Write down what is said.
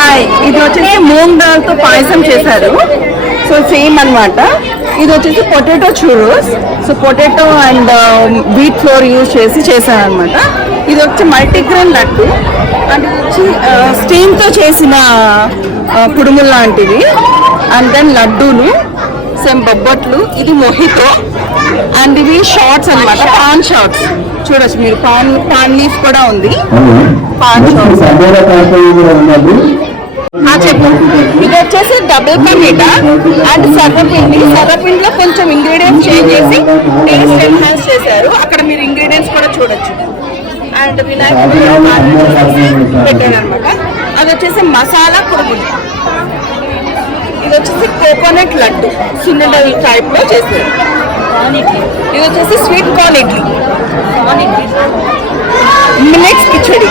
Hi, ఇది వచ్చేసి మూంగ్ దాల్తో పాయసం చేశారు. సో సేమ్ అన్నమాట. ఇది వచ్చేసి potato churros. So potato and wheat flour use చేసి చేశాను అనమాట. ఇది వచ్చి మల్టీగ్రెయిన్ లడ్డు అండ్ ఇది వచ్చి స్టీమ్తో చేసిన కుడుములు లాంటివి. అండ్ దెన్ లడ్డూలు, సేమ్ బొబ్బట్లు. ఇది మొహితో అండ్ ఇవి షార్ట్స్ అన్నమాట, పాన్ షార్ట్స్. చూడొచ్చు మీరు, పాన్ లీఫ్ కూడా ఉంది. పాన్ షార్ట్స్ చెప్పు. ఇది వచ్చేసి డబుల్ కా మీఠా అండ్ సర్వపిండిలో కొంచెం ఇంగ్రీడియంట్స్ చేంజ్ చేసి టేస్ట్ ఎన్హాన్స్ చేశారు. అక్కడ మీరు ఇంగ్రీడియంట్స్ కూడా చూడొచ్చు. అండ్ వినాయకుడు పెట్టారనమాట. అది వచ్చేసి మసాలా కుడుములు. ఇది వచ్చేసి కోకోనట్ లడ్డు సిన్నడల్ టైప్ లో చేశారు. ఇది వచ్చేసి sweet corn idli, millets khichdi.